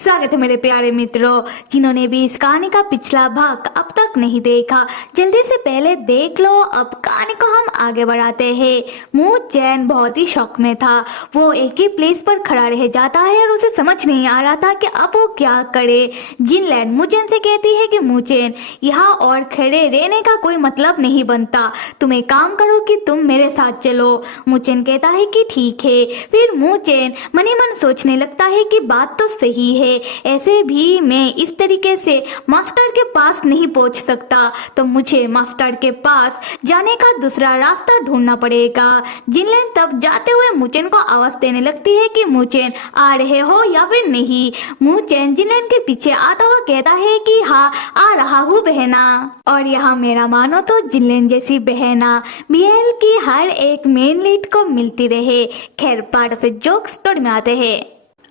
स्वागत है मेरे प्यारे मित्रों, जिन्होंने भी इस कहानी का पिछला भाग अब तक नहीं देखा, जल्दी से पहले देख लो। अब कहानी को हम आगे बढ़ाते हैं। मू चैन बहुत ही शौक में था। वो एक ही प्लेस पर खड़ा रह जाता है और उसे समझ नहीं आ रहा था कि अब वो क्या करे। जिनलैन मूचेन से कहती है कि मूचेन, यहाँ और खड़े रहने का कोई मतलब नहीं बनता, तुम एक काम करो कि तुम मेरे साथ चलो। मूचेन कहता है कि ठीक है। फिर मूचेन मनी मन सोचने लगता है कि बात तो सही है, ऐसे भी मैं इस तरीके से मास्टर के पास नहीं पहुंच सकता, तो मुझे मास्टर के पास जाने का दूसरा रास्ता ढूंढना पड़ेगा। जिनलैन तब जाते हुए मूचेन को आवाज देने लगती है कि मूचेन आ रहे हो या फिर नहीं। मूचेन जिनलैन के पीछे आता हुआ कहता है कि हाँ आ रहा हूँ बहना। और यहाँ मेरा मानो तो जिनलैन जैसी बहना बीएल की हर एक मेन लीड को मिलती रहे। खैर पार्ट ऑफ जोक स्टोरी में आते हैं।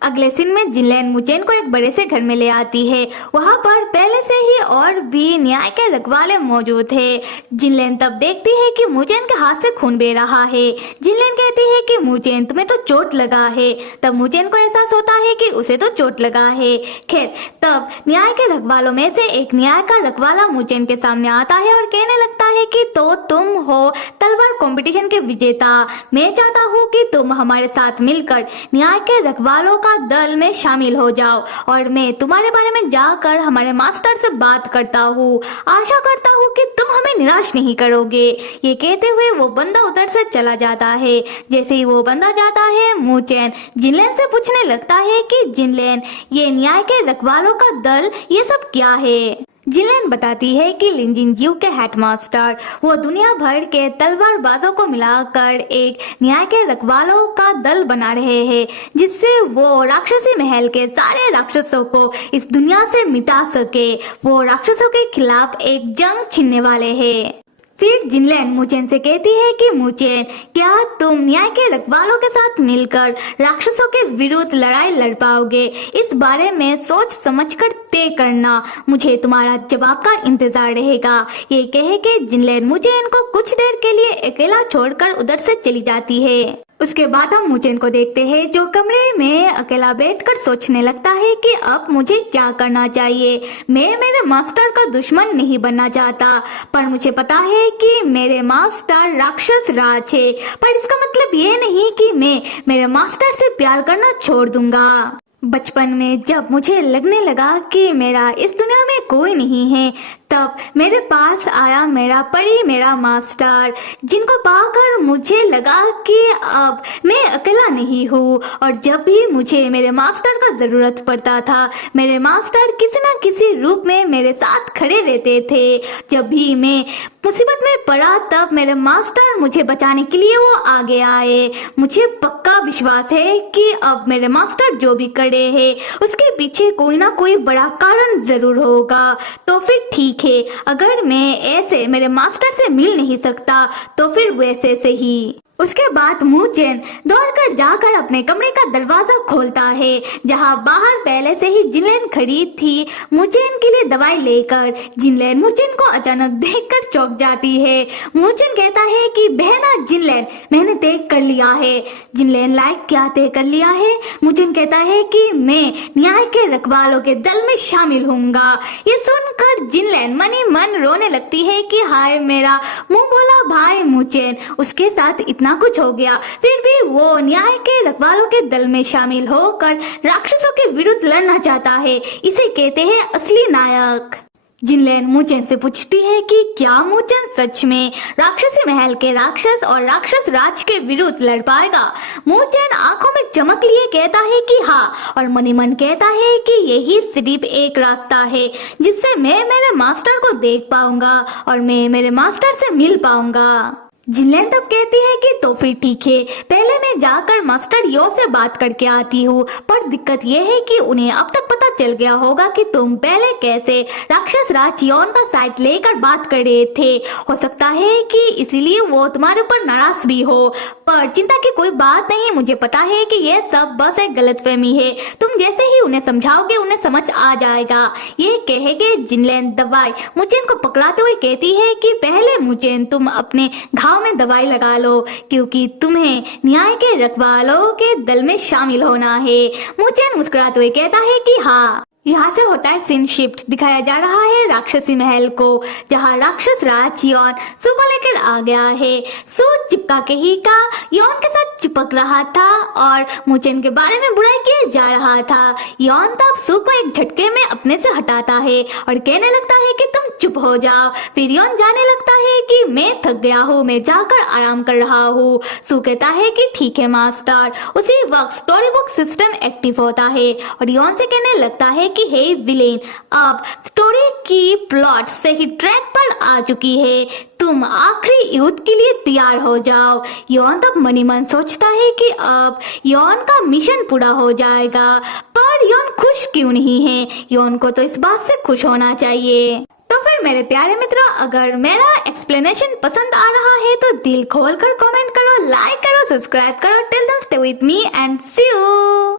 अगले सीन में जिनलैन मूचेन को एक बड़े से घर में ले आती है। वहाँ पर पहले से ही और भी न्याय के रखवाले मौजूद थे। जिनलैन तब देखती है कि मूचेन के हाथ से खून बह रहा है। जिनलैन कहती है कि मूचेन तुम्हें तो चोट लगा है। तब मूचेन को एहसास होता है कि उसे तो चोट लगा है। खैर तब न्याय के रखवालों में से एक न्याय का रखवाला मूचेन के सामने आता है और कहने लगता है कि तो तुम हो तलवार कंपटीशन के विजेता, मैं चाहता हूँ कि तुम हमारे साथ मिलकर न्याय के रखवालों दल में शामिल हो जाओ और मैं तुम्हारे बारे में जाकर हमारे मास्टर से बात करता हूँ। आशा करता हूँ कि तुम हमें निराश नहीं करोगे। ये कहते हुए वो बंदा उधर से चला जाता है। जैसे ही वो बंदा जाता है मूचेन जिनलैन से पूछने लगता है कि जिनलैन, ये न्याय के रखवालों का दल ये सब क्या है। जिनलैन बताती है कि लिनजिनजियो के हेडमास्टर वो दुनिया भर के तलवारबाजों को मिलाकर एक न्याय के रखवालों का दल बना रहे हैं, जिससे वो राक्षसी महल के सारे राक्षसों को इस दुनिया से मिटा सके। वो राक्षसों के खिलाफ एक जंग छीनने वाले हैं। फिर जिनलैन मूचेन से कहती है कि मूचेन, क्या तुम न्याय के रखवालों के साथ मिलकर राक्षसों के विरुद्ध लड़ाई लड़ पाओगे? इस बारे में सोच समझकर तय करना, मुझे तुम्हारा जवाब का इंतजार रहेगा। ये कह के जिनलैन मूचेन को कुछ देर के लिए अकेला छोड़कर उधर से चली जाती है। उसके बाद हम मूचेन को देखते हैं जो कमरे में अकेला बैठकर सोचने लगता है कि अब मुझे क्या करना चाहिए। मैं मेरे मास्टर का दुश्मन नहीं बनना चाहता, पर मुझे पता है कि मेरे मास्टर राक्षस राज है, पर इसका मतलब ये नहीं कि मैं मेरे मास्टर से प्यार करना छोड़ दूंगा। बचपन में जब मुझे लगने लगा कि मेरा इस दुनिया में कोई नहीं है, तब मेरे पास आया मेरा परी, मेरा मास्टर, जिनको पाकर मुझे लगा कि अब मैं अकेला नहीं हूँ। और जब भी मुझे मेरे मास्टर का जरूरत पड़ता था, मेरे मास्टर किसी न किसी रूप में मेरे साथ खड़े रहते थे। जब भी मैं मुसीबत में पड़ा तब मेरे मास्टर मुझे बचाने के लिए वो आगे आए। मुझे पक्का विश्वास है कि अब मेरे मास्टर जो भी करे हैं उसके पीछे कोई ना कोई बड़ा कारण जरूर होगा। तो फिर ठीक है, अगर मैं ऐसे मेरे मास्टर से मिल नहीं सकता तो फिर वैसे से ही। उसके बाद मूचेन दौड़कर जाकर अपने कमरे का दरवाजा खोलता है, जहां बाहर पहले से ही जिनलैन खड़ी थी मूचेन के लिए दवाई लेकर। जिनलैन मूचेन को अचानक देखकर चौंक जाती है। मूचेन कहता है कि बहना जिनलैन, मैंने तय कर लिया है। जिनलैन लाइक क्या तय कर लिया है? मूचेन कहता है कि मैं न्याय के रखवालों के दल में शामिल होऊंगा। ये सुनकर जिनलैन मनी मन रोने लगती है कि हाय मेरा मुंह बोला भाई मूचेन, उसके साथ इतना कुछ हो गया, फिर भी वो न्याय के रखवालों के दल में शामिल होकर राक्षसों के विरुद्ध लड़ना चाहता है। इसे कहते हैं असली नायक। जिनलैन मूचेन से पूछती है कि क्या मूचेन सच में राक्षसी महल के राक्षस और राक्षस राज के विरुद्ध लड़ पाएगा? मूचेन आंखों में चमक लिए कहता है कि हाँ, और मनी मन कहता है कि यही सिर्फ एक रास्ता है जिससे मैं मेरे मास्टर को देख पाऊंगा और मैं मेरे मास्टर से मिल पाऊंगा। जिनलैन तब कहती है कि तो फिर ठीक है, पहले मैं जाकर मास्टर यो से बात करके आती हूँ, पर दिक्कत ये है कि उन्हें अब तक पता चल गया होगा कि तुम पहले कैसे राक्षस राज योन का साइड लेकर बात कर रहे थे। हो सकता है कि इसीलिए वो तुम्हारे ऊपर नाराज भी हो, पर चिंता की कोई बात नहीं। मुझे पता है कि ये सब बस एक गलतफहमी है, तुम जैसे ही उन्हें समझाओगे उन्हें समझ आ जाएगा। ये कह के जिनलैन दवाई मूचेन को पकड़ाते हुए कहती है कि पहले मूचेन तुम अपने घाव घाव में दवाई लगा लो, क्योंकि तुम्हें न्याय के रखवालों के दल में शामिल होना है। मूचेन मुस्कुराते हुए कहता है कि हाँ। यहाँ से होता है सीन शिफ्ट, दिखाया जा रहा है राक्षसी महल को, जहाँ राक्षस राज योन सू को लेकर आ गया है। सू चिपका के ही का योन के साथ चिपक रहा था और मूचेन के बारे में बुराई किया जा रहा था। योन तब सू को एक झटके में अपने से हटाता है और कहने लगता है कि तुम चुप हो जाओ। फिर योन जाने लगता है कि मैं थक गया हूँ, मैं जाकर आराम कर रहा हूँ। सू कहता है कि ठीक है मास्टर। उसी वक्त स्टोरी बुक सिस्टम एक्टिव होता है और योन से कहने लगता है कि हे विलेन, अब स्टोरी की प्लॉट सही ट्रैक पर आ चुकी है, तुम आखिरी युद्ध के लिए तैयार हो जाओ। योन तब मनी मन सोचता है कि अब योन का मिशन पूरा हो जाएगा, पर योन खुश क्यों नहीं है? योन को तो इस बात से खुश होना चाहिए। तो फिर मेरे प्यारे मित्रों, अगर मेरा एक्सप्लेनेशन पसंद आ रहा है तो दिल खोल कर कमेंट करो, लाइक करो, सब्सक्राइब करो। Till then stay with me and see you.